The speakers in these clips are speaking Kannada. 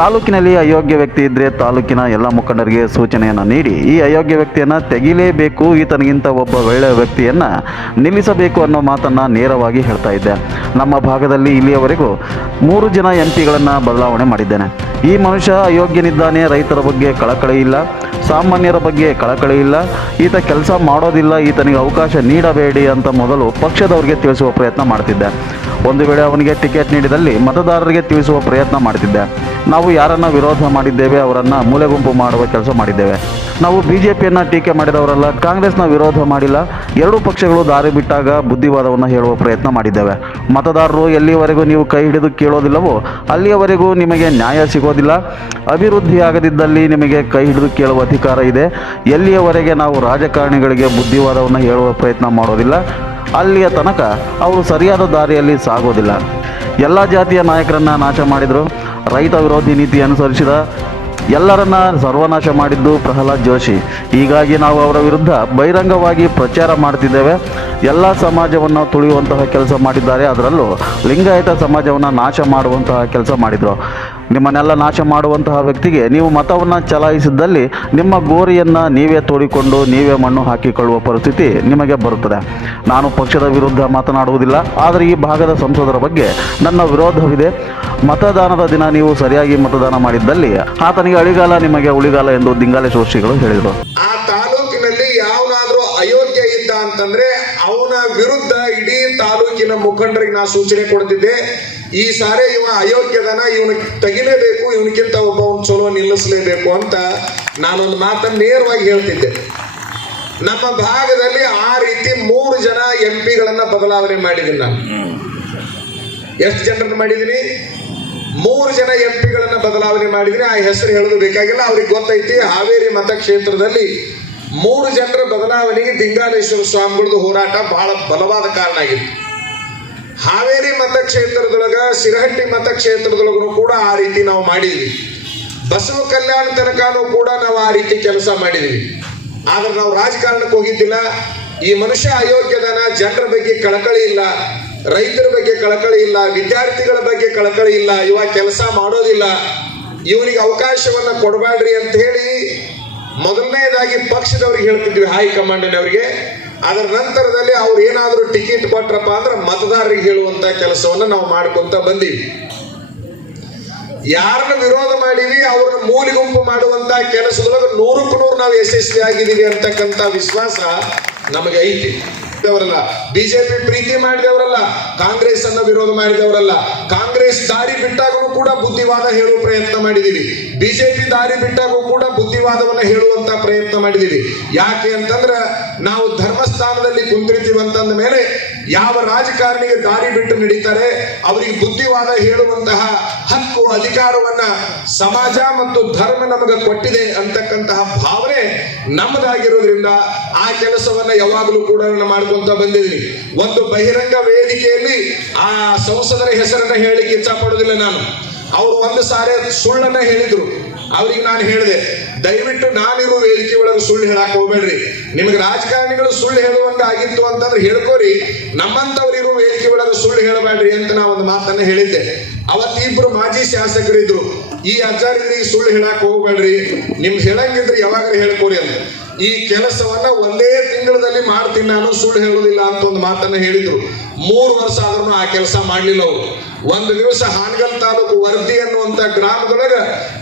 ತಾಲೂಕಿನಲ್ಲಿ ಅಯೋಗ್ಯ ವ್ಯಕ್ತಿ ಇದ್ದರೆ ತಾಲೂಕಿನ ಎಲ್ಲ ಮುಖಂಡರಿಗೆ ಸೂಚನೆಯನ್ನು ನೀಡಿ. ಈ ಅಯೋಗ್ಯ ವ್ಯಕ್ತಿಯನ್ನು ತೆಗಿಲೇಬೇಕು. ಈತನಿಗಿಂತ ಒಬ್ಬ ಒಳ್ಳೆಯ ವ್ಯಕ್ತಿಯನ್ನು ನಿಲ್ಲಿಸಬೇಕು ಅನ್ನೋ ಮಾತನ್ನು ನೇರವಾಗಿ ಹೇಳ್ತಾ ಇದ್ದೆ. ನಮ್ಮ ಭಾಗದಲ್ಲಿ ಇಲ್ಲಿಯವರೆಗೂ ಮೂರು ಜನ ಎಂ ಪಿಗಳನ್ನು ಬದಲಾವಣೆ ಮಾಡಿದ್ದೇನೆ. ಈ ಮನುಷ್ಯ ಅಯೋಗ್ಯನಿದ್ದಾನೆ, ರೈತರ ಬಗ್ಗೆ ಕಳಕಳಿ ಇಲ್ಲ. ಸಾಮಾನ್ಯರ ಬಗ್ಗೆ ಕಳಕಳಿ ಇಲ್ಲ. ಈತ ಕೆಲಸ ಮಾಡೋದಿಲ್ಲ, ಈತನಿಗೆ ಅವಕಾಶ ನೀಡಬೇಡಿ ಅಂತ ಮೊದಲು ಪಕ್ಷದವರಿಗೆ ತಿಳಿಸುವ ಪ್ರಯತ್ನ ಮಾಡ್ತಿದ್ದೆ. ಒಂದು ವೇಳೆ ಅವನಿಗೆ ಟಿಕೆಟ್ ನೀಡಿದಲ್ಲಿ ಮತದಾರರಿಗೆ ತಿಳಿಸುವ ಪ್ರಯತ್ನ ಮಾಡ್ತಿದ್ದೆ. ನಾವು ಯಾರನ್ನ ವಿರೋಧ ಮಾಡಿದ್ದೇವೆ, ಅವರನ್ನು ಮೂಲೆಗುಂಪು ಮಾಡುವ ಕೆಲಸ ಮಾಡಿದ್ದೇವೆ. ನಾವು ಬಿ ಜೆ ಪಿಯನ್ನು ಟೀಕೆ ಮಾಡಿದವರಲ್ಲ, ಕಾಂಗ್ರೆಸ್ನ ವಿರೋಧ ಮಾಡಿಲ್ಲ, ಎರಡೂ ಪಕ್ಷಗಳು ದಾರಿ ಬಿಟ್ಟಾಗ ಬುದ್ಧಿವಾದವನ್ನು ಹೇಳುವ ಪ್ರಯತ್ನ ಮಾಡಿದ್ದೇವೆ. ಮತದಾರರು ಎಲ್ಲಿವರೆಗೂ ನೀವು ಕೈ ಹಿಡಿದು ಕೇಳೋದಿಲ್ಲವೋ, ಅಲ್ಲಿಯವರೆಗೂ ನಿಮಗೆ ನ್ಯಾಯ ಸಿಗೋದಿಲ್ಲ. ಅಭಿವೃದ್ಧಿಯಾಗದಿದ್ದಲ್ಲಿ ನಿಮಗೆ ಕೈ ಹಿಡಿದು ಕೇಳುವ ಅಧಿಕಾರ ಇದೆ. ಎಲ್ಲಿಯವರೆಗೆ ನಾವು ರಾಜಕಾರಣಿಗಳಿಗೆ ಬುದ್ಧಿವಾದವನ್ನು ಹೇಳುವ ಪ್ರಯತ್ನ ಮಾಡೋದಿಲ್ಲ, ಅಲ್ಲಿಯ ತನಕ ಅವರು ಸರಿಯಾದ ದಾರಿಯಲ್ಲಿ ಸಾಗೋದಿಲ್ಲ. ಎಲ್ಲ ಜಾತಿಯ ನಾಯಕರನ್ನು ನಾಶ ಮಾಡಿದರು. ರೈತ ವಿರೋಧಿ ನೀತಿ ಅನುಸರಿಸಿದ ಎಲ್ಲರನ್ನ ಸರ್ವನಾಶ ಮಾಡಿದ್ದು ಪ್ರಹ್ಲಾದ್ ಜೋಶಿ. ಹೀಗಾಗಿ ನಾವು ಅವರ ವಿರುದ್ಧ ಬಹಿರಂಗವಾಗಿ ಪ್ರಚಾರ ಮಾಡ್ತಿದ್ದೇವೆ. ಎಲ್ಲ ಸಮಾಜವನ್ನು ತುಳಿಯುವಂತಹ ಕೆಲಸ ಮಾಡಿದ್ದಾರೆ. ಅದರಲ್ಲೂ ಲಿಂಗಾಯತ ಸಮಾಜವನ್ನು ನಾಶ ಮಾಡುವಂತಹ ಕೆಲಸ ಮಾಡಿದರು. ನಿಮ್ಮನ್ನೆಲ್ಲ ನಾಶ ಮಾಡುವಂತಹ ವ್ಯಕ್ತಿಗೆ ನೀವು ಮತವನ್ನು ಚಲಾಯಿಸಿದ್ದಲ್ಲಿ ನಿಮ್ಮ ಗೋರಿಯನ್ನು ನೀವೇ ತೋಡಿಕೊಂಡು ನೀವೇ ಮಣ್ಣು ಹಾಕಿಕೊಳ್ಳುವ ಪರಿಸ್ಥಿತಿ ನಿಮಗೆ ಬರುತ್ತದೆ. ನಾನು ಪಕ್ಷದ ವಿರುದ್ಧ ಮಾತನಾಡುವುದಿಲ್ಲ. ಆದರೆ ಈ ಭಾಗದ ಸಂಸದರ ಬಗ್ಗೆ ನನ್ನ ವಿರೋಧವಿದೆ. ಮತದಾನದ ದಿನ ನೀವು ಸರಿಯಾಗಿ ಮತದಾನ ಮಾಡಿದ್ದಲ್ಲಿ ಆತನಿಗೆ ಅಳಿಗಾಲ ನಿಮಗೆ ಉಳಿಗಾಲ ಎಂದು ದಿಂಗಾಲೆ ಜೋಶಿಗಳು ಹೇಳಿದರು. ಆ ತಾಲೂಕಿನಲ್ಲಿ ಯಾವನಾದ್ರೂ ಅಯೋಗ್ಯ ಇದ್ದ ಅಂತಂದ್ರೆ ಅವನ ವಿರುದ್ಧ ಇಡೀ ತಾಲೂಕಿನ ಮುಖಂಡರಿಗೆ ನಾ ಸೂಚನೆ ಕೊಡ್ತಿದ್ದೆ ಈ ಸಾರಿ ಇವ ಅಯೋಗ್ಯದನ ಇವನ ತೆಗಿಲೇಬೇಕು ಇವನಕ್ಕಿಂತ ಒಬ್ಬ ಚಲೋ ನಿಲ್ಲಿಸಲೇಬೇಕು ಅಂತ ನಾನೊಂದು ಮಾತನ್ನು ನೇರವಾಗಿ ಹೇಳ್ತಿದ್ದೆ. ನಮ್ಮ ಭಾಗದಲ್ಲಿ ಆ ರೀತಿ ಮೂರು ಜನ ಎಂ ಪಿಗಳನ್ನ ಬದಲಾವಣೆ ಮಾಡಿದ್ದೀನಿ ನಾನು. ಎಷ್ಟು ಜನರನ್ನು ಮಾಡಿದ್ದೀನಿ? ಮೂರು ಜನ ಎಂ ಪಿಗಳನ್ನ ಬದಲಾವಣೆ ಮಾಡಿದ್ರೆ ಆ ಹೆಸರು ಹೇಳಲು ಬೇಕಾಗಿಲ್ಲ. ಅವ್ರಿಗೆ ಗೊತ್ತೈತಿ, ಹಾವೇರಿ ಮತಕ್ಷೇತ್ರದಲ್ಲಿ ಮೂರು ಜನರ ಬದಲಾವಣೆಗೆ ದಿಂಗಾಲೇಶ್ವರ ಸ್ವಾಮಿಗಳದ್ದು ಹೋರಾಟ ಬಹಳ ಬಲವಾದ ಕಾರಣ ಆಗಿತ್ತು. ಹಾವೇರಿ ಮತಕ್ಷೇತ್ರದೊಳಗ, ಸಿರಹಟ್ಟಿ ಮತಕ್ಷೇತ್ರದೊಳಗೂ ಕೂಡ ಆ ರೀತಿ ನಾವು ಮಾಡಿದ್ವಿ. ಬಸವ ಕಲ್ಯಾಣ ತನಕನೂ ಕೂಡ ನಾವು ಆ ರೀತಿ ಕೆಲಸ ಮಾಡಿದ್ವಿ. ಆದ್ರೆ ನಾವು ರಾಜಕಾರಣಕ್ಕೆ ಹೋಗಿದ್ದಿಲ್ಲ. ಈ ಮನುಷ್ಯ ಅಯೋಗ್ಯದನ, ಜನರ ಬಗ್ಗೆ ಕಳಕಳಿ ಇಲ್ಲ. ರೈತರ ಬಗ್ಗೆ ಕಳಕಳಿ ಇಲ್ಲ, ವಿದ್ಯಾರ್ಥಿಗಳ ಬಗ್ಗೆ ಕಳಕಳಿ ಇಲ್ಲ ಇವ ಕೆಲಸ ಮಾಡೋದಿಲ್ಲ. ಇವನಿಗೆ ಅವಕಾಶವನ್ನ ಕೊಡಬೇಡ್ರಿ ಅಂತ ಹೇಳಿ ಮೊದಲನೇದಾಗಿ ಪಕ್ಷದವ್ರಿಗೆ ಹೇಳ್ತಿದ್ವಿ ಹೈಕಮಾಂಡಿನವರಿಗೆ ಅದರ ನಂತರದಲ್ಲಿ ಅವ್ರು ಏನಾದರೂ ಟಿಕೆಟ್ ಕೊಟ್ರಪ್ಪ ಅಂದ್ರೆ ಮತದಾರರಿಗೆ ಹೇಳುವಂತ ಕೆಲಸವನ್ನ ನಾವು ಮಾಡ್ಕೊಂತ ಬಂದೀವಿ. ಯಾರನ್ನ ವಿರೋಧ ಮಾಡಿವಿ ಅವ್ರನ್ನ ಮೂಲಿಗುಂಪು ಮಾಡುವಂತ ಕೆಲಸದೊಳಗೆ ನೂರಕ್ಕೂ ನೂರು ನಾವು ಯಶಸ್ವಿ ಆಗಿದ್ದೀವಿ ಅಂತಕ್ಕಂಥ ವಿಶ್ವಾಸ ನಮಗೆ ಐತಿ. ಅವರಲ್ಲ ಬಿಜೆಪಿ ಪ್ರೀತಿ ಮಾಡಿದವರಲ್ಲ, ಕಾಂಗ್ರೆಸ್ ಅನ್ನ ವಿರೋಧ ಮಾಡಿದವರಲ್ಲ. ಕಾಂಗ್ರೆಸ್ ದಾರಿ ಬಿಟ್ಟಾಗಲೂ ಕೂಡ ಬುದ್ಧಿವಾದ ಹೇಳುವ ಪ್ರಯತ್ನ ಮಾಡಿದೀವಿ ಬಿಜೆಪಿ ದಾರಿ ಬಿಟ್ಟಾಗೂ ಕೂಡ ಬುದ್ಧಿವಾದವನ್ನ ಹೇಳುವಂತ ಪ್ರಯತ್ನ ಮಾಡಿದೀವಿ ಯಾಕೆ ಅಂತಂದ್ರ ನಾವು ಧರ್ಮಸ್ಥಾನದಲ್ಲಿ ಕುಂತಿರ್ತೀವಿ ಅಂತಂದ ಮೇಲೆ ಯಾವ ರಾಜಕಾರಣಿಗೆ ದಾರಿ ಬಿಟ್ಟು ನಡೀತಾರೆ, ಅವರಿಗೆ ಬುದ್ಧಿವಾದ ಹೇಳುವಂತಹ ಹಕ್ಕು, ಅಧಿಕಾರವನ್ನ ಸಮಾಜ ಮತ್ತು ಧರ್ಮ ನಮಗೆ ಕೊಟ್ಟಿದೆ ಅಂತಕ್ಕಂತಹ ನಮ್ಮದಾಗಿರೋದ್ರಿಂದ ಆ ಕೆಲಸವನ್ನ ಯಾವಾಗಲೂ ಕೂಡ ಮಾಡ್ಕೊಂತ ಬಂದಿದ್ವಿ ಒಂದು ಬಹಿರಂಗ ವೇದಿಕೆಯಲ್ಲಿ ಆ ಸಂಸದರ ಹೆಸರನ್ನ ಇಚ್ಛ ಪಡೋದಿಲ್ಲ ನಾನು. ಅವರು ಒಂದು ಸಾರಿ ಸುಳ್ಳನ್ನ ಹೇಳಿದ್ರು. ಅವ್ರಿಗೆ ನಾನು ಹೇಳಿದೆ, ದಯವಿಟ್ಟು ನಾನಿರೋ ವೇದಿಕೆ ಒಳಗೆ ಸುಳ್ಳು ಹೇಳಕ್ ಹೋಗ್ಬೇಡ್ರಿ. ನಿಮಗೆ ರಾಜಕಾರಣಿಗಳು ಸುಳ್ಳು ಹೇಳುವಂತ ಆಗಿತ್ತು ಅಂತಂದ್ರೆ ಹೇಳ್ಕೋರಿ. ನಮ್ಮಂತವ್ರು ಇರೋ ವೇದಿಕೆ ಒಳಗೆ ಸುಳ್ಳು ಹೇಳಬೇಡ್ರಿ ಅಂತ ನಾ ಒಂದು ಮಾತನ್ನ ಹೇಳಿದ್ದೆ. ಅವತ್ತಿಬ್ರು ಮಾಜಿ ಶಾಸಕರಿದ್ರು. ಈ ಆಚಾರ್ಯರಿಗೆ ಸುಳ್ಳು ಹೇಳಕ್ ಹೋಗ್ಬೇಡ್ರಿ. ನಿಮ್ ಹೇಳಂಗಿದ್ರೆ ಯಾವಾಗ ಹೇಳ್ಕೋರಿ ಅಂತ. ಈ ಕೆಲಸವನ್ನ ಒಂದೇ ತಿಂಗಳಲ್ಲಿ ಮಾಡ್ತೀನಿ ನಾನು, ಸುಳ್ಳು ಹೇಳೋದಿಲ್ಲ ಅಂತ ಒಂದು ಮಾತನ್ನ ಹೇಳಿದ್ರು. ಮೂರು ವರ್ಷ ಆದ್ರೂ ಆ ಕೆಲಸ ಮಾಡ್ಲಿಲ್ಲ ಅವರು. ಒಂದು ದಿವಸ ಹಾನಗಲ್ ತಾಲೂಕು ವರದಿ ಅನ್ನುವಂತ ಗ್ರಾಮದೊಳಗ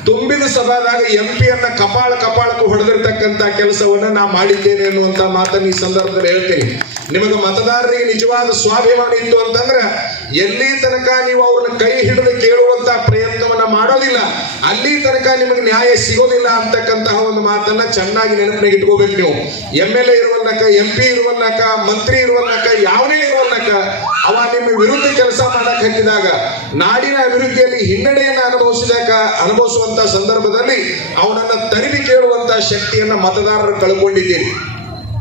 ತುಂಬಿದ ಸಭಾದಾಗ ಎಂ ಪಿಯನ್ನ ಕಪಾಳ ಕಪಾಳಕ್ಕೆ ಹೊಡೆದಿರ್ತಕ್ಕಂತ ಕೆಲಸವನ್ನ ನಾ ಮಾಡಿದ್ದೇನೆ ಅನ್ನುವಂತ ಮಾತನ್ನ ಈ ಸಂದರ್ಭದಲ್ಲಿ ಹೇಳ್ತೀನಿ. ನಿಮಗೆ ಮತದಾರರಿಗೆ ನಿಜವಾದ ಸ್ವಾಭಿಮಾನ ಇತ್ತು ಅಂತಂದ್ರೆ ಎಲ್ಲಿ ತನಕ ನೀವು ಅವ್ರನ್ನ ಕೈ ಹಿಡಿದು ಕೇಳುವಂತ ನಿಮಗೆ ನ್ಯಾಯ ಸಿಗೋದಿಲ್ಲ ಅಂತಕ್ಕಂತಹ ಒಂದು ಮಾತನ್ನ ಚೆನ್ನಾಗಿ ನೆನಪಿನಾಗ ಇಟ್ಕೋಬೇಕು ನೀವು. ಎಂ ಎಲ್ ಎ ಇರುವಲ್ಲಕ ಎಂ ಪಿ ಇರುವಲ್ಲಕ ಮಂತ್ರಿ ಇರುವಲ್ಲಕ ಯಾವನೇ ಇರುವಲ್ಲಕ ಅವ ನಿಮ್ಮ ವಿರುದ್ಧ ಕೆಲಸ ಮಾಡಕ್ ಹತ್ತಿದಾಗ, ನಾಡಿನ ಅಭಿವೃದ್ಧಿಯಲ್ಲಿ ಹಿನ್ನಡೆಯನ್ನ ಅನುಭವಿಸಿದಾಗ, ಅನುಭವಿಸುವಂತ ಸಂದರ್ಭದಲ್ಲಿ ಅವನನ್ನ ತರಿವಿ ಕೇಳುವಂತ ಶಕ್ತಿಯನ್ನ ಮತದಾರರು ಕಳ್ಕೊಂಡಿದ್ದೀರಿ.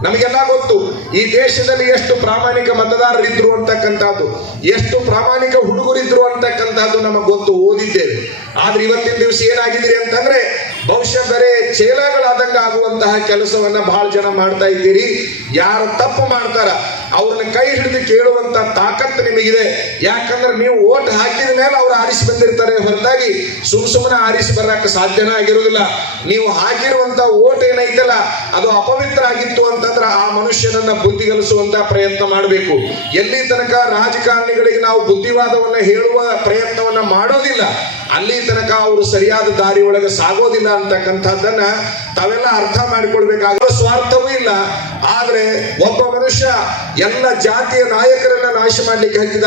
ನಮಗೆಲ್ಲ ಗೊತ್ತು, ಈ ದೇಶದಲ್ಲಿ ಎಷ್ಟು ಪ್ರಾಮಾಣಿಕ ಮತದಾರರಿದ್ರು ಅಂತಕ್ಕಂಥದ್ದು, ಎಷ್ಟು ಪ್ರಾಮಾಣಿಕ ಹುಡುಗರಿದ್ರು ಅಂತಕ್ಕಂಥದ್ದು ನಮಗೆ ಗೊತ್ತು ಓದಿದ್ದೇವೆ ಆದ್ರೆ ಇವತ್ತಿನ ದಿವಸ ಏನಾಗಿದ್ದೀರಿ ಅಂತಂದ್ರೆ ಬಹುಶಃ ಬರೇ ಚೇಲಾಗಳಾದಂಗ ಆಗುವಂತಹ ಕೆಲಸವನ್ನ ಬಹಳ ಜನ ಮಾಡ್ತಾ ಇದ್ದೀರಿ. ಯಾರು ತಪ್ಪು ಮಾಡ್ತಾರ, ಅವ್ರನ್ನ ಕೈ ಹಿಡಿದು ಕೇಳುವಂತ ತಾಕತ್ತು ನಿಮಗಿದೆ. ಯಾಕಂದ್ರೆ ನೀವು ಓಟ್ ಹಾಕಿದ ಮೇಲೆ ಅವ್ರು ಆರಿಸಿ ಬಂದಿರ್ತಾರೆ. ಹೊರತಾಗಿ ಸುಮ್ ಸುಮ್ಮನೆ ಆರಿಸಿ ಬರಕ್ಕೆ ಸಾಧ್ಯನೇ ಆಗಿರುವುದಿಲ್ಲ. ನೀವು ಹಾಕಿರುವಂತ ಓಟ್ ಏನೈತಲ್ಲ, ಅದು ಅಪವಿತ್ರ ಆಗಿತ್ತು ಅಂತಂದ್ರೆ ಆ ಮನುಷ್ಯನನ್ನ ಬುದ್ಧಿಗಲಿಸುವಂತ ಪ್ರಯತ್ನ ಮಾಡಬೇಕು. ಎಲ್ಲಿ ತನಕ ರಾಜಕಾರಣಿಗಳಿಗೆ ನಾವು ಬುದ್ಧಿವಾದವನ್ನ ಹೇಳುವ ಪ್ರಯತ್ನವನ್ನ ಮಾಡೋದಿಲ್ಲ. ಅಲ್ಲಿ ತನಕ ಅವರು ಸರಿಯಾದ ದಾರಿ ಒಳಗೆ ಸಾಗೋದಿಲ್ಲ ಅಂತಕ್ಕಂಥದ್ದನ್ನ ತಾವೆಲ್ಲ ಅರ್ಥ ಮಾಡಿಕೊಳ್ಬೇಕಾಗ ಸ್ವಾರ್ಥವೂ ಇಲ್ಲ. ಆದ್ರೆ ಒಬ್ಬ ಮನುಷ್ಯ ಎಲ್ಲ ಜಾತಿಯ ನಾಯಕರನ್ನ ನಾಶ ಮಾಡ್ಲಿಕ್ಕೆ ಹತ್ತಿದ,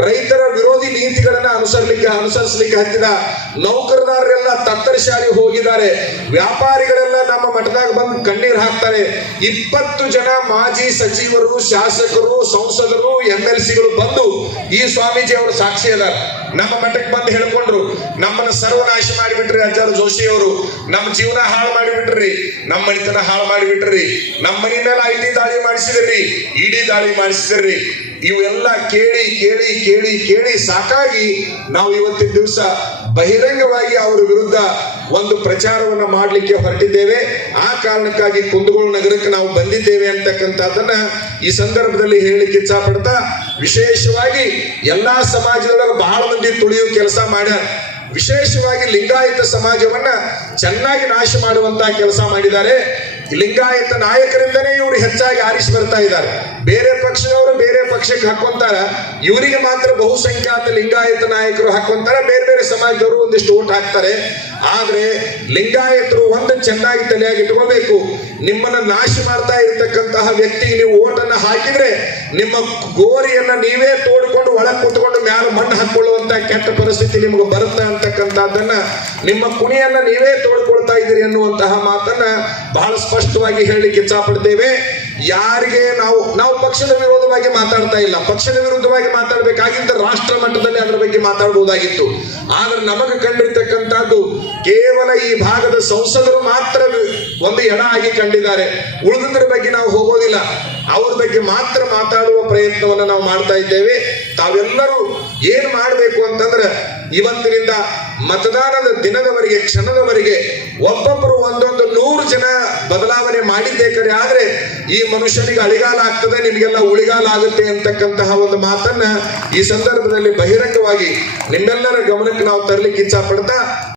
ರೈತರ ವಿರೋಧಿ ನೀತಿಗಳನ್ನ ಅನುಸರಿಸಲಿಕ್ಕೆ ಅನುಸರಿಸಲಿಕ್ಕೆ ಹತ್ತಿದ, ನೌಕರದಾರರೆಲ್ಲ ತತ್ತರಿಶಾಲಿ ಹೋಗಿದ್ದಾರೆ. ವ್ಯಾಪಾರಿಗಳೆಲ್ಲ ನಮ್ಮ ಮಠದಾಗ ಬಂದು ಕಣ್ಣೀರ್ ಹಾಕ್ತಾರೆ. ಇಪ್ಪತ್ತು ಜನ ಮಾಜಿ ಸಚಿವರು, ಶಾಸಕರು, ಸಂಸದರು, ಎಂ ಎಲ್ ಸಿಗಳು ಬಂದು ಈ ಸ್ವಾಮೀಜಿ ಅವರು ಸಾಕ್ಷಿ ಅದಾರ. ನಮ್ಮ ಮಠಕ್ಕೆ ಬಂದು ಹೇಳ್ಕೊಂಡ್ರು, ನಮ್ಮನ್ನ ಸರ್ವನಾಶ ಮಾಡಿಬಿಟ್ರಿ ಅಜ್ಜಾರು ಜೋಶಿ ಅವರು ನಮ್ಮ ಜೀವನ ಹಾಳು ಮಾಡಿಬಿಟ್ರಿ, ನಮ್ಮ ಮನಿತನ ಹಾಳು ಮಾಡಿಬಿಟ್ರಿ, ನಮ್ಮ ಮನಿ ಮೇಲೆ ಐಟಿ ದಾಳಿ ಮಾಡಿಸಿದ್ರಿ, ಇಡಿ ದಾಳಿ ಮಾಡಿಸಿದ್ರಿ. ಇವೆಲ್ಲ ಕೇಳಿ ಕೇಳಿ ಕೇಳಿ ಕೇಳಿ ಸಾಕಾಗಿ ನಾವು ಇವತ್ತಿನ ದಿವಸ ಬಹಿರಂಗವಾಗಿ ಅವರ ವಿರುದ್ಧ ಒಂದು ಪ್ರಚಾರವನ್ನ ಮಾಡಲಿಕ್ಕೆ ಹೊರಟಿದ್ದೇವೆ. ಆ ಕಾರಣಕ್ಕಾಗಿ ಕುಂದಗೋಳ ನಗರಕ್ಕೆ ನಾವು ಬಂದಿದ್ದೇವೆ ಅಂತಕ್ಕಂಥದ್ದನ್ನ ಈ ಸಂದರ್ಭದಲ್ಲಿ ಹೇಳಲಿಕ್ಕೆ ಇಚ್ಛಾಪಡ್ತಾ ವಿಶೇಷವಾಗಿ ಎಲ್ಲಾ ಸಮಾಜದೊಳಗೆ ಬಹಳ ಮಂದಿ ತುಳಿಯುವ ಕೆಲಸ ಮಾಡ್ಯಾರ ವಿಶೇಷವಾಗಿ ಲಿಂಗಾಯತ ಸಮಾಜವನ್ನ ಚೆನ್ನಾಗಿ ನಾಶ ಮಾಡುವಂತಹ ಕೆಲಸ ಮಾಡಿದ್ದಾರೆ. ಲಿಂಗಾಯತ ನಾಯಕರಿಂದನೇ ಇವರು ಹೆಚ್ಚಾಗಿ ಆರಿಸಿ ಬರ್ತಾ ಇದ್ದಾರೆ. ಬೇರೆ ಪಕ್ಷದವರು ಬೇರೆ ಪಕ್ಷಕ್ಕೆ ಹಾಕೊಂತಾರ. ಇವರಿಗೆ ಮಾತ್ರ ಬಹುಸಂಖ್ಯಾತ ಲಿಂಗಾಯತ ನಾಯಕರು ಹಾಕೊಂತಾರ. ಬೇರೆ ಬೇರೆ ಸಮಾಜದವರು ಒಂದಿಷ್ಟು ಓಟ್ ಹಾಕ್ತಾರೆ. ಆದ್ರೆ ಲಿಂಗಾಯತರು ಒಂದು ಚೆನ್ನಾಗಿ ತಲೆಯಾಗಿ ಇಟ್ಕೋಬೇಕು. ನಿಮ್ಮನ್ನ ನಾಶ ಮಾಡ್ತಾ ಇರತಕ್ಕಂತಹ ವ್ಯಕ್ತಿಗೆ ನೀವು ಓಟನ್ನ ಹಾಕಿದ್ರೆ ನಿಮ್ಮ ಗೋರಿಯನ್ನ ನೀವೇ ತೋಡ್ಕೊಂಡು ಒಳಗೆ ಕೂತ್ಕೊಂಡು ಮ್ಯಾಲ ಮಣ್ಣು ಹಾಕೊಳ್ಳುವಂತ ಕೆಟ್ಟ ಪರಿಸ್ಥಿತಿ ನಿಮ್ಗೆ ಬರುತ್ತೆ ಅಂತಕ್ಕಂಥದ್ದನ್ನ ನಿಮ್ಮ ಕುಣಿಯನ್ನ ನೀವೇ ತೋಡ್ಕೊಳ್ತಾ ಇದ್ದೀರಿ ಅನ್ನುವಂತಹ ಮಾತನ್ನ ಬಹಳ ಸ್ಪಷ್ಟವಾಗಿ ಹೇಳಲಿಕ್ಕೆ ಇಚ್ಛಾಪಡ್ತೇವೆ. ಯಾರಿಗೆ ನಾವು ನಾವು ಪಕ್ಷದ ವಿರೋಧವಾಗಿ ಮಾತಾಡ್ತಾ ಇಲ್ಲ. ಪಕ್ಷದ ವಿರುದ್ಧವಾಗಿ ಮಾತಾಡಬೇಕಾಗಿದ್ದ ರಾಷ್ಟ್ರ ಮಟ್ಟದಲ್ಲಿ ಅದರ ಬಗ್ಗೆ ಮಾತಾಡಬಹುದಾಗಿತ್ತು ಆದ್ರೆ ನಮಗೆ ಕಂಡಿರ್ತಕ್ಕಂಥದ್ದು ಕೇವಲ ಈ ಭಾಗದ ಸಂಸದರು ಮಾತ್ರ ಒಂದು ಎಡ ಆಗಿ ಕಂಡಿದ್ದಾರೆ. ಉಳಿದ್ರ ಬಗ್ಗೆ ನಾವು ಹೋಗೋದಿಲ್ಲ. ಅವ್ರ ಬಗ್ಗೆ ಮಾತ್ರ ಮಾತಾಡುವ ಪ್ರಯತ್ನವನ್ನು ನಾವು ಮಾಡ್ತಾ ಇದ್ದೇವೆ. ತಾವೆಲ್ಲರೂ ಏನ್ ಮಾಡಬೇಕು ಅಂತಂದ್ರೆ ಇವತ್ತಿನಿಂದ ಮತದಾನದ ದಿನದವರೆಗೆ, ಕ್ಷಣದವರೆಗೆ ಒಬ್ಬೊಬ್ಬರು ಒಂದೊಂದು ನೂರು ಜನ ಬದಲಾವಣೆ ಮಾಡಿದ್ದೇಕರೆ, ಆದ್ರೆ ಈ ಮನುಷ್ಯನಿಗೆ ಅಳಿಗಾಲ ಆಗ್ತದೆ ನಿಮಗೆಲ್ಲ ಉಳಿಗಾಲ ಆಗುತ್ತೆ ಅಂತಕ್ಕಂತಹ ಒಂದು ಮಾತನ್ನ ಈ ಸಂದರ್ಭದಲ್ಲಿ ಬಹಿರಂಗವಾಗಿ ನಿಮ್ಮೆಲ್ಲರ ಗಮನಕ್ಕೆ ನಾವು ತರಲಿಕ್ಕೆ ಇಚ್ಛಾ ಪಡ್ತಾ